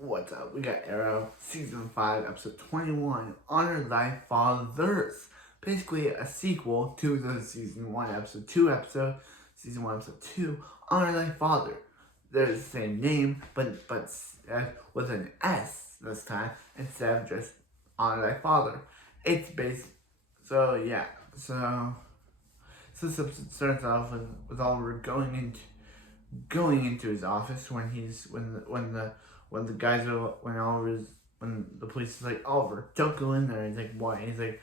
What's up? We got Arrow, Season 5, Episode 21, Honor Thy Fathers. Basically, a sequel to the Season 1, Episode 2 episode, Season 1, Episode 2, Honor Thy Father. They're the same name, but with an S this time, instead of just Honor Thy Father. It's based, so yeah, so this episode starts off with Oliver going into his office when the police is like, Oliver, don't go in there. He's like, why? He's like,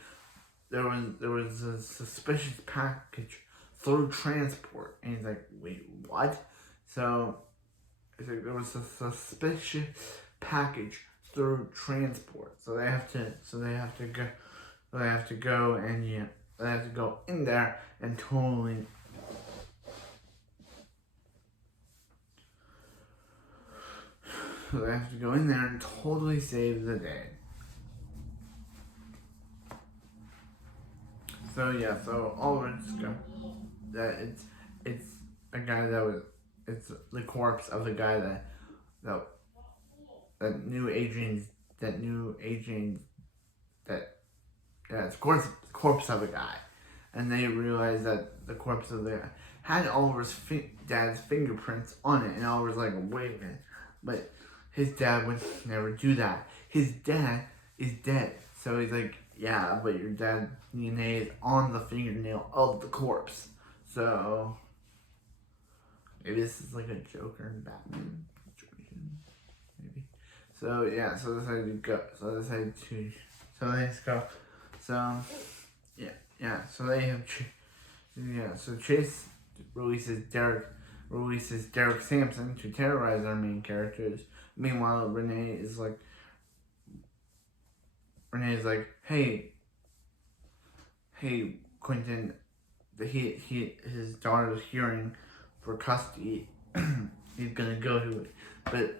there was a suspicious package through transport, and he's like, wait, what? So he's like, there was a suspicious package through transport, so they have to go in there and totally. So they have to go in there and totally save the day. So yeah, so Oliver just go that it's a guy it's the corpse of the guy that knew Adrian's it's corpse of a guy, and they realized that the corpse of the guy had Oliver's dad's fingerprints on it, and Oliver's like, wait a minute, but his dad would never do that. His dad is dead. So he's like, yeah, but your dad's DNA is on the fingernail of the corpse. So maybe this is like a Joker and Batman situation. Maybe. So yeah, so they decided to go. So they just go. So yeah. So they have. So Chase releases Derek Sampson to terrorize our main characters. Meanwhile, Renee is like, hey, Quentin, his daughter's hearing for custody. He's gonna go to it, but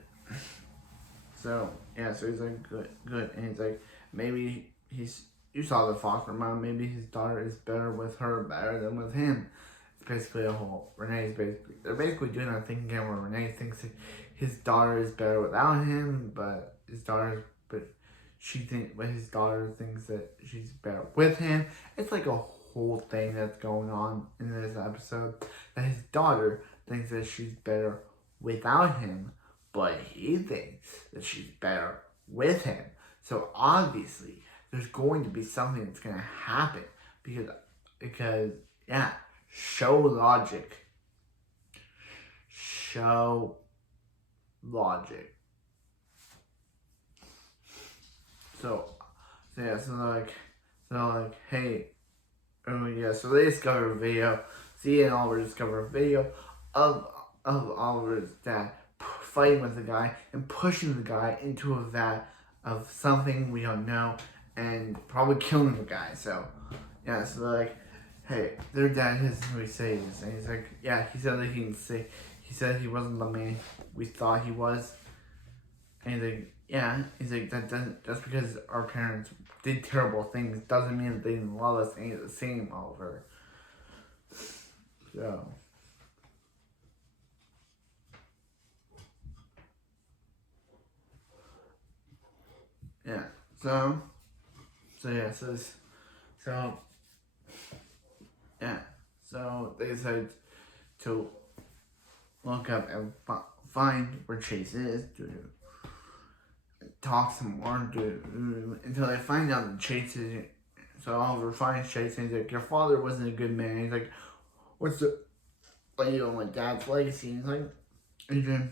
so he's like, good, and he's like, maybe you saw the foster mom. Maybe his daughter is better with her than with him. It's basically they're basically doing that thing again where Renee thinks that his daughter is better without him, but his daughter thinks that she's better with him. It's like a whole thing that's going on in this episode, that his daughter thinks that she's better without him, but he thinks that she's better with him. So obviously there's going to be something that's going to happen because yeah, show logic. So they're like, hey, oh yeah. So they discover a video. C and Oliver discover a video of Oliver's dad fighting with the guy and pushing the guy into a vat of something we don't know, and probably killing the guy. So yeah, so they're like, hey, their dad isn't who he says, and he's like, yeah, he said that he said he wasn't the man we thought he was, and he's like, that doesn't, just because our parents did terrible things doesn't mean that they didn't love us any the same, Oliver. So yeah, so they decide to look up and find where Chase is, to talk some more, until they find out that Chase is. So Oliver finds Chase and he's like, your father wasn't a good man. He's like, what's my dad's legacy? And he's like, Adrian,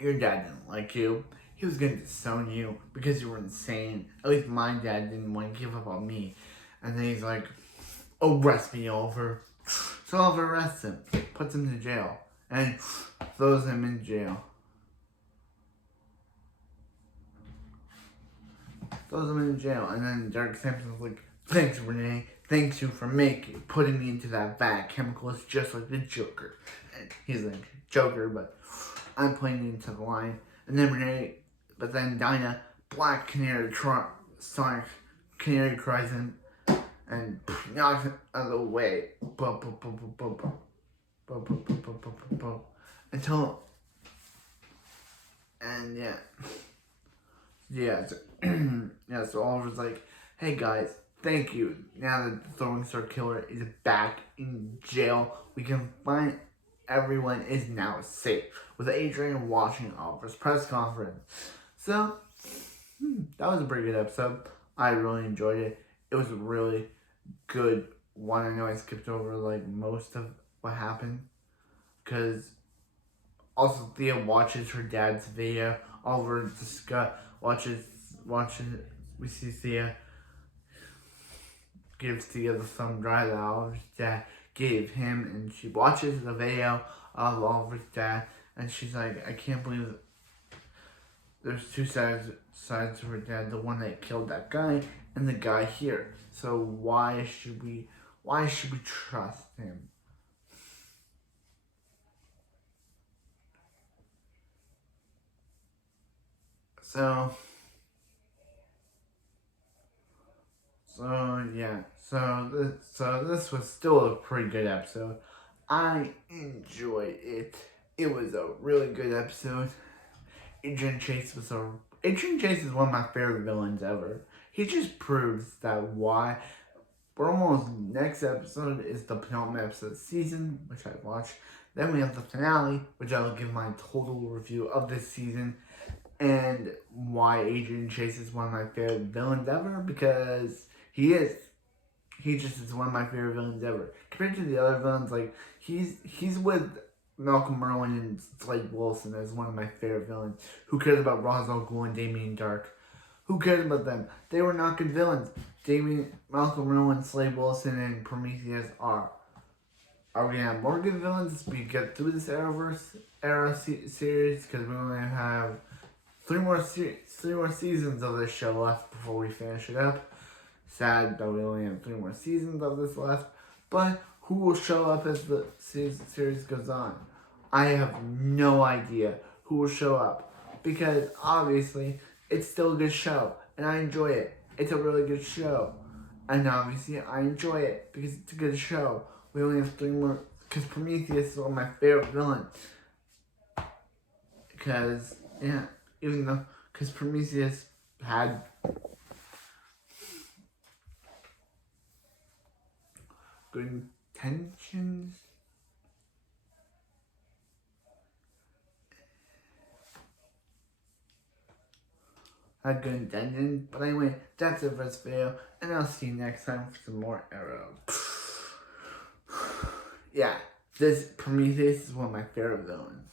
your dad didn't like you. He was going to disown you because you were insane. At least my dad didn't want to give up on me. And then he's like, arrest me, Oliver. So Oliver arrests him, puts him in jail, and throws him in jail. And then Derek Sampson's like, thanks, Renee. Thanks you for putting me into that vat of chemicals just like the Joker. And he's like, Joker, but I'm playing into the line. And then Dinah, Black Canary, Sonic Canary cries in and knocks it out of the way. Until And yeah, so, yeah. So Oliver's like, "Hey guys, thank you. Now that the Throwing Star Killer is back in jail, we can find everyone is now safe." With Adrian watching Oliver's press conference, so that was a pretty good episode. I really enjoyed it. It was a really good one. I know I skipped over like most of what happened because also Thea watches her dad's video. Oliver watches. We see Thea gives Thea the thumb drive that Oliver's dad gave him, and she watches the video of Oliver's dad, and she's like, I can't believe there's two sides to her dad, the one that killed that guy and the guy here. So why should we trust him? So yeah. So this was still a pretty good episode. I enjoyed it. It was a really good episode. Adrian Chase is one of my favorite villains ever. He just proves that why. We're almost next episode is the penultimate episode of the season, which I watched. Then we have the finale, which I will give my total review of this season, and why Adrian Chase is one of my favorite villains ever, because he is. He just is one of my favorite villains ever. Compared to the other villains, like he's with Malcolm Merlyn and Slade Wilson as one of my favorite villains. Who cares about Ra's al Ghul and Damien Dark? Who cares about them? They were not good villains. Malcolm Merlyn, Slade Wilson, and Prometheus are. Are we gonna have more good villains as we get through this series? Because we only have three more seasons of this show left before we finish it up. Sad that we only have 3 more seasons of this left. But who will show up as the series goes on? I have no idea who will show up. Because obviously, it's still a good show. And I enjoy it. It's a really good show. And obviously, I enjoy it because it's a good show. We only have 3 more. Because Prometheus is one of my favorite villains. Because, yeah. Because Prometheus had good intentions. But anyway, that's it for this video, and I'll see you next time for some more Arrow. Yeah, this Prometheus is one of my favorite villains.